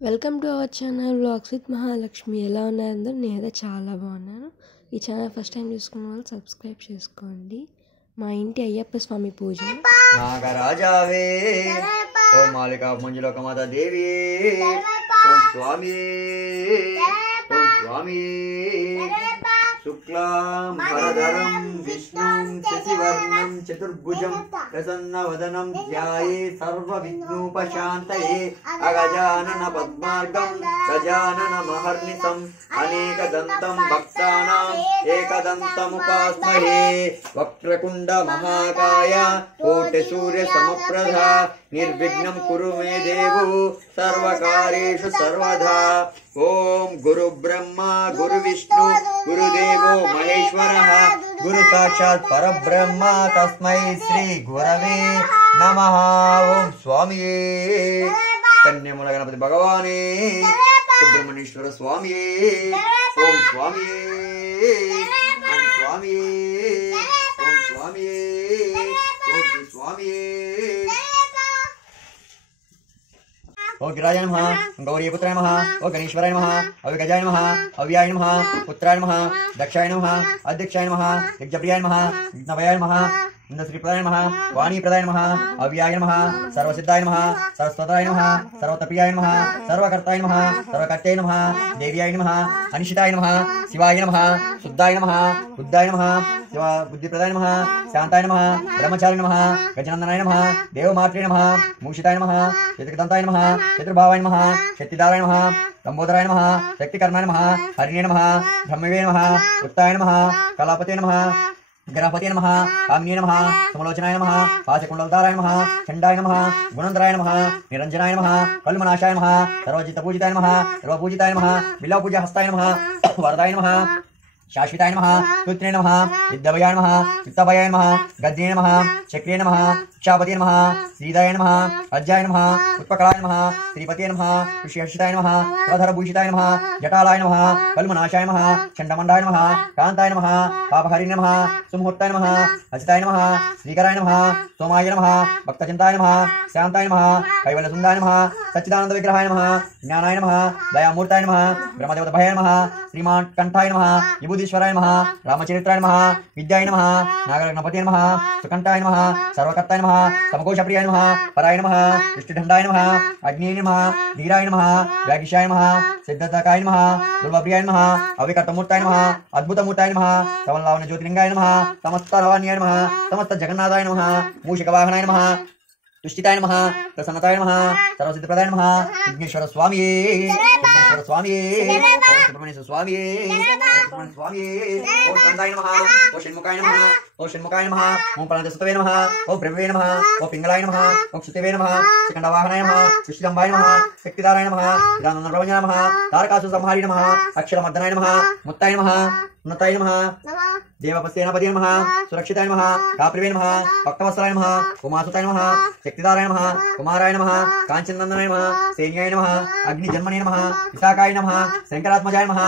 Welcome to our channel vlogs with Mahalakshmi. ఎలా ఉన్నారు అందరూ? నేనైతే చాలా బాగున్నాను. ఈ ఛానల్ ఫస్ట్ టైం చూసుకున్న వాళ్ళు సబ్స్క్రైబ్ చేసుకోండి. మా ఇంటి అయ్యప్ప స్వామి పూజ. నాగరాజావే ఓం మాలికా మంజులోకమాత దేవి ఓం స్వామి ఓం స్వామి శుక్లాం వరదరం విష్ణుం శశివర్ణం చతుర్భుజం ప్రసన్నవదనం ధ్యాయే సర్వవిఘ్నోపశాంతయే అగజానన పద్మార్గం గజానన మహర్నిశం అనేకదంతం భక్తానాం ఏకదంతముపాస్మహే వక్రకుండ మహాకాయ కోటి సూర్య సమప్రభ నిర్విఘ్నం కురు మే దేవో సర్వకార్యేషు సర్వదా. ఓం గురు బ్రహ్మ గురు విష్ణు గురుదేవో మహేశ్వరః గురు సాక్షాత్ పరబ్రహ్మ తస్మై శ్రీ గురవే నమః. ఓం స్వామియే కన్యముల గణపతి భగవానే సుబ్రహ్మణ్యేశ్వర స్వామియే ఓం స్వామియే ఓం స్వామియే ఓం స్వామియే ఓం స్వామియే. ఓ గిరిరాజాయ నమః గౌరీపుత్రాయ నమః ఓ గణేశ్వరాయ నమః అవిగజాయ నమః అవ్యాయ నమః పుత్రాయ నమః దక్షాయ నమః అధ్యక్షాయ నమః యజ్ఞప్రియాయ నమః విఘ్నభయాయ నమః ఇంద్రశ్రీప్రదాయ నమః వాణీప్రదాయ నమః అవ్యాయ నమః సర్వసిద్ధాయ నమః సరస్వతాయ నమః సర్వతప్రియాయ నమః సర్వకర్తాయ నమః సర్వకర్తయ నమః దేవ్యాయ నమః అనిషితాయ నమః శివాయ నమః శుద్ధాయ నమః బుద్ధాయ నమః శివ బుద్ధిప్రదాయ నమః శాంతాయ నమః బ్రహ్మచారిణి నమః గజనందనాయ నమః దేవమాత్రే నమః మూషితాయ నమః చతుర్దంతాయ నమః చతుర్భావాయ నమః శక్తిదారాయ నమః లంబోదరాయ నమః శక్తికర్ణాయ నమః హరిణే నమః బ్రహ్మవే నమః ఉత్తాయ నమః కళాపతే నమః గణపతే నమః కామినే నమః సమలోచనాయ నమః పాశకుండలధారాయ నమః చండాయ నమః గుణంధరాయ నమః నిరంజనాయ నమః కల్మనాశాయ నమః సర్వజిత పూజితాయ నమః సర్వపూజితాయ నమః బిల్వ పూజ హస్తాయ నమః వరదాయ నమః శాశ్వతాయ నమః స్తోత్రే నమః విద్యభయాయ నమః చిత్తభయాయ నమః గద్దే నమః చక్రే నమః ఇక్షాపతే నమః శ్రీదాయ నమః అజ్జాయ నమః పుష్పకళాయ నమః శ్రీపతే నమః ఋషిహర్షితాయ నమః స్వధరభూషితాయ నమః జటాలాయ నమః కల్మనాశాయ నమః చండమండాయ నమః కాంతాయ నమః పాపహరిణే నమః సుముహూర్తాయ నమః అచితాయ నమః శ్రీకరాయ నమః సోమాయ నమః భక్తచింతాయ నమః శాంతాయ నమః కైవల్యసుందాయ నమః సచ్చిదానంద విగ్రహాయ నమః జ్ఞానాయ నమః దయామూర్తాయ నమః బ్రహ్మదేవతభయాయ నమః శ్రీమాన్ కంఠాయ నమః విభూతీశ్వరాయ నమః రామచరిత్రాయ నమః విద్యాయ నమః నాగరగణపతే నమః సుకంఠాయ నమః సర్వకర్తాయ నమః సమకోశప్రియాయ నమః పరాయ నమః విష్ణుదండాయ నమః అగ్నేయ నమః ధీరాయ నమః వ్యాఘిషాయ నమః సిద్ధతకాయ నమః దుర్వప్రియాయ నమః అవికర్తమూర్తాయ నమః అద్భుతమూర్తాయ నమః సమలావన జ్యోతిలింగాయ నమః సమస్త రవాణ్యాయ నమః సమస్త జగన్నాథాయ నమః మూషికవాహనాయ నమః తుష్టితాయ నమః ప్రసన్నతాయ నమః సర్వసిద్ధిప్రదాయ నమః విఘ్నేశ్వర స్వామియే విఘ్నేశ్వర స్వామియే సుబ్రహ్మణ్యేశ్వర స్వామియే సుబ్రహ్మణ్య స్వామియే ఓం స్కందాయ నమః ఓం షణ్ముఖాయ నమః ఓం షణ్ముఖాయ నమః ఓం ప్రణతసుతవే నమః ఓం ప్రభవే నమః ఓం పింగళాయ నమః ఓం క్షుతివే నమః శ్రీకంఠవాహనాయ నమః సుష్టిదంబాయ నమః శక్తిదారాయ నమః విధానందప్రభంజ నమః తారకాసు సంహారి నమః అక్షరమర్దనాయ నమః ముత్తాయ నమః ఉన్నతాయ నమః దేవపసేనపదే నమః సురక్షితాయ నమః కాప్రివే నమః భక్తవత్సలాయ నమః ఉమాసుతాయ నమః శక్తిదారాయ నమః కుమారాయ నమః కాంచనందనాయ నమః సేన్యాయ నమః అగ్నిజన్మనే నమః విశాఖాయ నమః శంకరాత్మజాయ నమః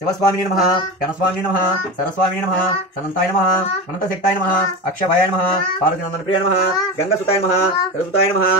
శివస్వామినే నమః గణస్వామినే నమః సరస్వామినే నమః సనంతాయ నమః అనంతశక్తాయ నమః అక్షభయాయ నమః పార్వతీనందనప్రియాయ నమః గంగసుతాయ నమః సరసుతాయ నమః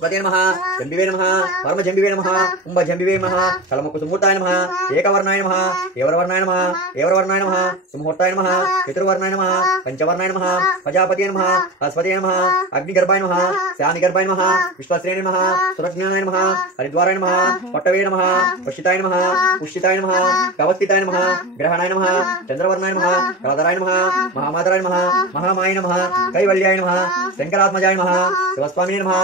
పదే నమః జంబివే నమః పరమ జంబివే నమః కుంభ జంబివే నమః కలముక్కు సుమూర్తాయ నమః ఏకవర్ణాయ నమః ఏవరవర్ణాయ నమః ఏవరవర్ణాయ నమః సుముహూర్తాయ నమః చతుర్వర్ణాయ నమః పంచవర్ణాయ నమః ప్రజాపతే నమః అస్వతే నమః అగ్నిగర్భాయ నమః శ్యామిగర్భాయ నమః విశ్వశ్రేణి నమః సురజ్ఞానాయ నమః హరిద్వారాయ నమః పట్టవే నమః పుష్టితాయ నమః పుష్టితాయ నమః కవస్థితాయ నమః గ్రహణాయ నమః చంద్రవర్ణాయ నమః కళధరాయ నమః మహామాతరాయ నమః మహామాయ నమః కైవల్యాయ నమః శంకరాత్మజాయ నమః శివస్వామినే నమః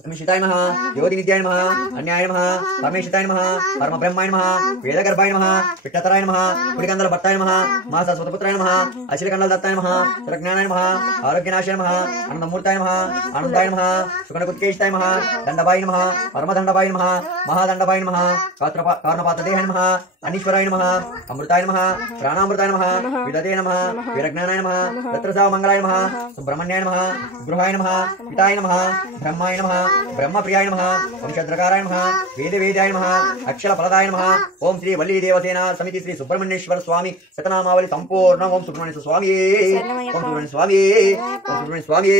అమిషితాయ నమః యోగినిత్యాయ నమః అన్యాయ నమః పరమేశితాయ నమః పరమబ్రహ్మాయ నమః వేదగర్భాయ నమః పిట్టతరాయ నమః కుడికందల భట్టాయ నమః మాసస్వతపుత్రాయ నమః అశిలకండల దత్తాయ నమః సురజ్ఞానాయ నమః ఆరోగ్యనాశాయ నమః ఆనందమూర్తాయ నమః ఆనందాయ నమః సుగణకుత్కేశితాయ నమః దండబాయ నమః పరమదండబాయ నమః మహాదండబాయ నమః కారణపాతదేహాయ నమః అనీశ్వరాయ నమః అమృతాయ నమః ప్రాణామృతాయ నమః విదతే నమః వీరజ్ఞానాయ నమః రత్రసావ మంగళాయ నమః సుబ్రహ్మణ్యాయ నమః గృహాయ నమః పితాయ నమః బ్రహ్మాయ నమః బ్రహ్మప్రియాయ నమః వంశద్రకారాయ నమః వేదవేద్యాయ నమః అక్షర ఫలదాయ నమః ఓం శ్రీ వల్లీ దేవసేన సమితి శ్రీ సుబ్రహ్మణ్యేశ్వర స్వామి శతనామావళి సంపూర్ణ ఓం సుబ్రహ్మణ్య స్వామి ఓం సుబ్రహ్మణ్య స్వామి ఓం సుబ్రహ్మణ్య స్వామి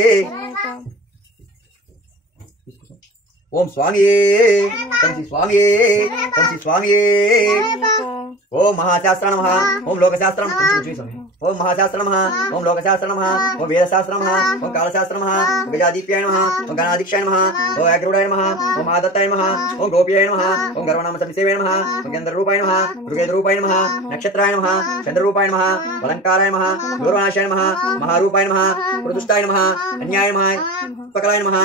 ఓం స్వామి ఓం శ్రీ స్వామి ఓం శ్రీ స్వామి ఓం మహాశాస్త్ర నమః ఓం లోకశాస్త్ర ఓం మహాశాస్త్ర నమః ఓం లోకశాస్త్ర నమః ఓం వేదశాస్త్ర నమః ఓం కాలశాస్త్ర నమః ఓం గజాదీప్యాయ నమః ఓం గణాధీక్షాయ నమః ఓం అగ్రూఢాయ నమః ఓం ఆదత్తాయ నమః ఓం గోప్యాయ నమః ఓం గర్వనామ సంసేవాయ నమః ఓం గంధర్వరూపాయ నమః మృగేంద్రరూపాయ నమః నక్షత్రాయ నమః చంద్రరూపాయ నమః అలంకారాయ నమః గౌరవనాశాయ నమః మహారూపాయ నమః ప్రదుష్టాయ నమః అన్యాయ నమః ఉపకరాయ నమః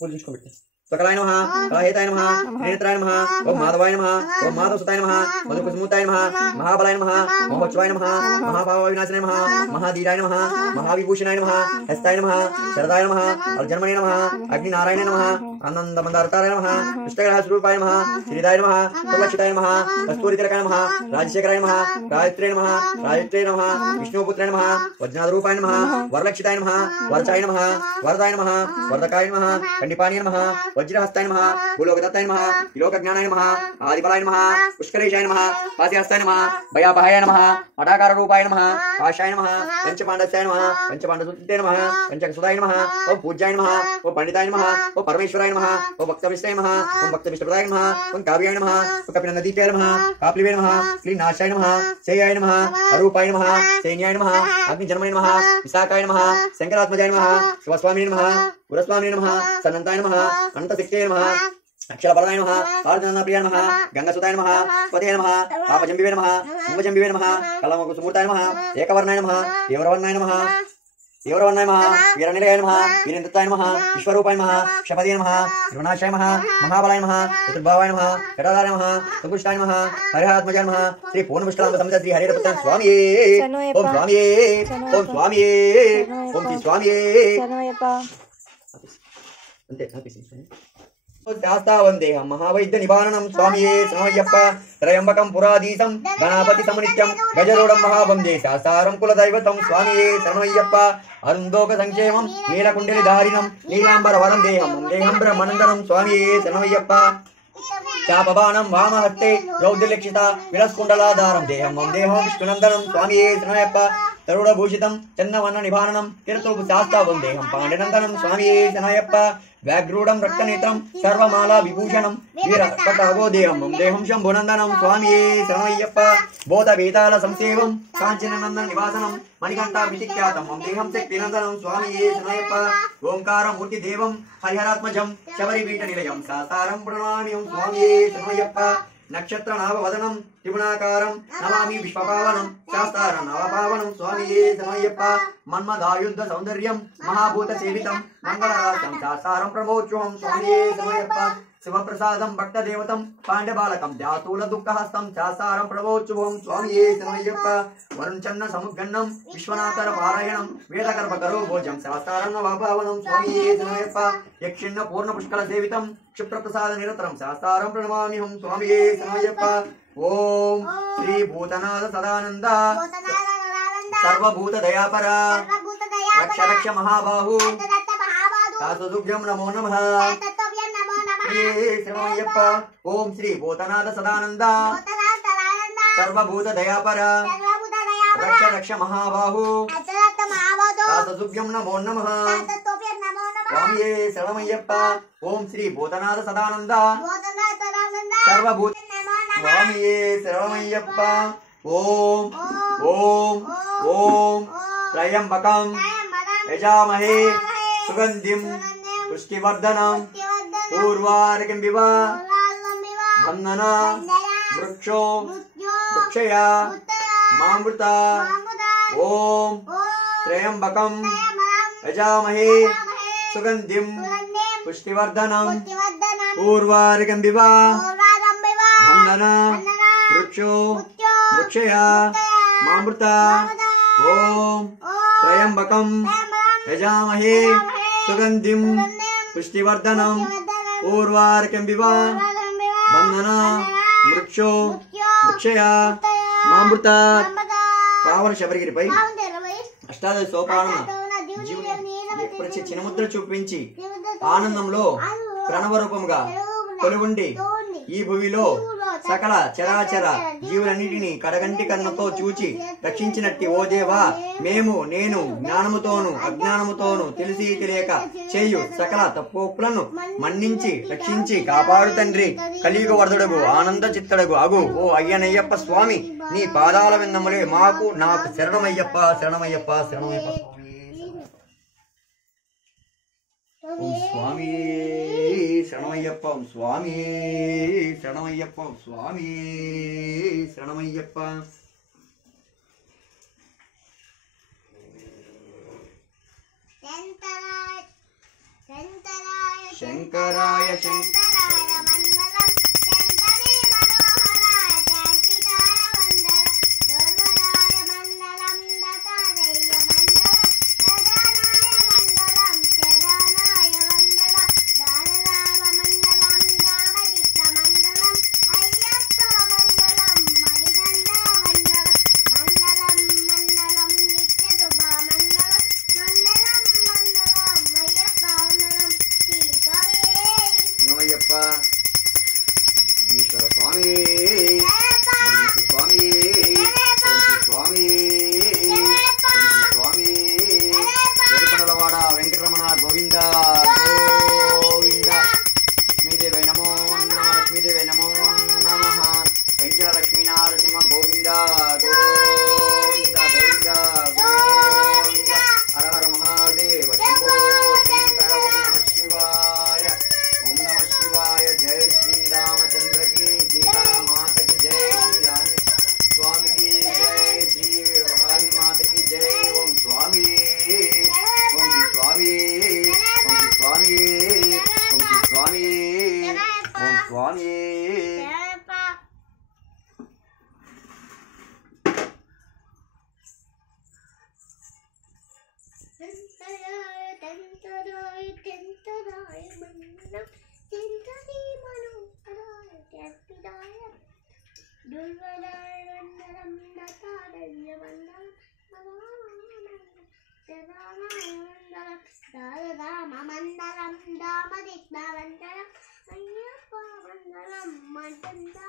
పూజించుకోబెట్టి सकलाय नमः कलाहेताय नमः नेत्राय नमः ओम माधवाय नमः ओम माधवसुताय नमः मधुकुसुमुताय नमः महाबलाय नमः मोहच्वाय नमः महाभावविनाशनाय नमः महाधीराय नमः महाविभूषणाय नमः हस्ताय नमः शरदाय नमः अर्जन्मणे नमः अग्निनारायणाय नमः आनन्दमन्दारताराय नमः पुष्टग्रहस्वरूपाय नमः श्रीदाय नमः सर्वक्षिताय नमः कस्तूरितिलकाय नमः राजशेखराय नमः गायत्र्यै नमः विष्णुपुत्राय नमः वज्रनाथरूपाय नमः वरलक्षिताय नमः वरचाय नमः वरदाय नमः वरदकाय नमः खण्डिपाणिये नमः वज्रहस्ताय नमः भूलोकदत्ताय नमः लोकज्ञानाय नमः आदिबलाय नमः पुष्करेशाय नमः पास्यहस्ताय नमः भयापहाय नमः अटाकाररूपाय नमः काशाय नमः पंचपाण्डस्याय नमः पंचपाण्डसुते नमः पंचकसुताय नमः ओम पूज्याय नमः ओम पंडिताय नमः ओम परमेश्वराय नमः ओम भक्तविष्टाय नमः ओम भक्तविष्टप्रदाय नमः ओम काव्याय नमः ओम कपिलनदीप्याय नमः काप्लिवे नमः श्रीनाशाय नमः सेयाय नमः अरूपाय नमः सैन्याय नमः अग्निजन्मने नमः विशाखाय नमः शंकरात्मजाय नमः शिवस्वामिने नमः पुरस्वामिने नमः सनन्ताय नमः अनंतशक्तिये नमः अक्षरपरदाय नमः पार्वतीनन्दप्रियाय नमः गंगासुताय नमः पदये नमः पापजंबिवे नमः कुंभजंबिवे नमः कलमकुसुमूर्ताय नमः एकवर्णाय नमः तीव्रवर्णाय नमः देवरवर्णाय नमः वीरनिलयाय नमः वीरेन्द्रताय नमः विश्वरूपाय नमः शपदये नमः त्रिगुणाशाय नमः महाबलाय नमः चतुर्भावाय नमः जटाधाराय नमः सुपुष्टाय नमः हरिहरात्मजाय नमः श्री पूर्णपुष्टांब समेत श्री हरिहरपुत्र स्वामी ओम स्वामी ओम स्वामी ओम श्री स्वामी शास्तावन्देहं महावैद्य निवारणं स्वामिये शरणमय्यप्प त्रयंबकं पुराधीशं गणापति समनित्यं गजरूढं महावन्दे शास्तारं कुलदैवतं स्वामिये शरणमय्यप्प अरुन्दोक संक्षेमं नीलकुण्डलिधारिणं नीलाम्बरवरं देहं देहं ब्रह्मानन्दनं स्वामिये शरणमय्यप्प चापबाणं वामहस्ते रौद्रलक्षिता विलसकुण्डलाधारं देहं देहं विष्णुनन्दनं स्वामिये शरणमय्यप्प तरुणभूषितं चन्नवर्ण निभाननं किरतोपु शास्तावन्देहं पाण्ड्यनन्दनं स्वामिये शरणमय्यप्प व्याघ्रूढं रक्तनेत्रं सर्वमाला विभूषणं वीरकटावोदेहं देहं शम्भुनन्दनं स्वामिये शरणमय्यप्प बोधवेताल संसेवं काञ्चननन्दन निवासनं मणिकण्ठाभिषिक्यातं देहं शक्तिनन्दनं स्वामिये शरणमय्यप्प ओंकारमूर्तिदेवं हरिहरात्मजं शबरिपीठनिलयं शास्तारं प्रणमामि स्वामिये शरणमय्यप्प नक्षत्रनाभवदनं त्रिगुणाकारं नमामि विश्वपावनं शास्तारं नवपावनं स्वामिये शरणमय्यप्प मन्मदायुध सौंदर्यं महाभूतसेवितं मंगलराजं शास्तारं प्रमोच्योहं स्वामिये शरणमय्यप्प शिवप्रसादं भक्तदेवतं पाण्डबालकं ध्यातूल दुःखहस्तं शास्तारं प्रमोच्योहं स्वामिये शरणमय्यप्प वरुणचन्न समुद्गन्नं विश्वनाथर पारायणं वेदगर्भकरो भोजं शास्तारं नवपावनं स्वामिये शरणमय्यप्प यक्षिण्ण पूर्ण पुष्कल सेवितं क्षिप्रप्रसाद निरतरं शास्तारं प्रणमाम्यहं स्वामिये शरणमय्यप्प ओम श्री भूतनाथ सदानंद सर्वभूत दयापरा रक्ष रक्ष महाबाहु तातुभ्यं नमो नमः शरणमय्यप्प ओम श्री भूतनाथ सदानंद सर्वभूत दयापरा रक्ष रक्ष महाबाहु तातुभ्यं नमो नमः स्वामिये शरणमय्यप्प ओम श्री भूतनाथ सदानंद सर्वभूत स्वामिये शरणमय्यप्प ओम ओम ओम त्रयंबकं यजामहे सुगंधिं पुष्टिवर्धनं पूर्वार्कमिव बन्धना वृक्षो वृक्षया मामृता ओम त्रयंबकं यजामहे सुगंधिं पुष्टिवर्धनं पूर्वार्कमिव बन्धना वृक्षो वृक्षया मामृता ओम त्रयंबकं यजामहे सुगंधिं पुष्टिवर्धनं पूर्वार्कमिव बन्धना वृक्षो वृक्षया मामृता पावन శబరిగిరిపై అష్టాదశ సోపానమున జీవుని చిన్నముద్ర చూపించి ఆనందంలో ప్రణవ రూపముగా కొలువుండి ఈ భూమిలో సకల చరాచర జీవులన్నిటినీ కడగంటి కన్నుతో చూచి రక్షించినట్టి ఓ దేవా, మేము నేను జ్ఞానముతోను అజ్ఞానముతోను తెలిసి తెలియక చేయు సకల తప్పులను మన్నించి రక్షించి కాపాడు తండ్రి. కలియుగ వరదుడగు ఆనంద చిత్తడగు అగు ఓ అయ్యనయ్యప్ప స్వామి, నీ పాదాల విందములే మాకు నాకు శరణమయ్యప్ప శరణమయ్యప్ప శరణమయ్యప్ప స్వామి శరణమయ్యప్ప స్వామి శరణమయ్యప్ప స్వామి శరణమయ్యప్ప. శంకరాయ శంకరాయ మంగళం శంకరీ మనోహరాయ జయపితాయ మంగళం గౌరవరాయ మంగళం దతారేయ మంగళం ప్రధానాయ మంగళం శరణాయ మంగళం దానరామ మంగళం దామరిష్ట మంగళం అయ్యప్ప మంగళం మణికంఠ మంగళం మంగళం మంగళం నిత్యశుభ మంగళం మంగళం మంగళం అయ్యప్ప మంగళం నమయ్యప్ప ఈశ్వర స్వామి స్వామి స్వామి స్వామి వెంకటరమణ వెంకటరమణ గోవింద గోవింద. లక్ష్మీదేవి నమో నమ లక్ష్మీదేవి నమో నమ వెంకట లక్ష్మీ నారసింహ గోవింద గోవింద గోవింద గోవింద. హర హర మహాదేవ శంభో శంకర ఓం నమ శివాయ ఓం నమ శివాయ. జై శ్రీరామచంద్ర की सीता माता की जय, श्री आंजनेय स्वामी की जय, श्री वाणी माता की जय. ओम स्वामी ओम स्वामी ओम स्वामी ओम स्वामी ओम स्वामी. మండలం దామదిష్ణ మండలం అయ్యప్ప మండలం మండలం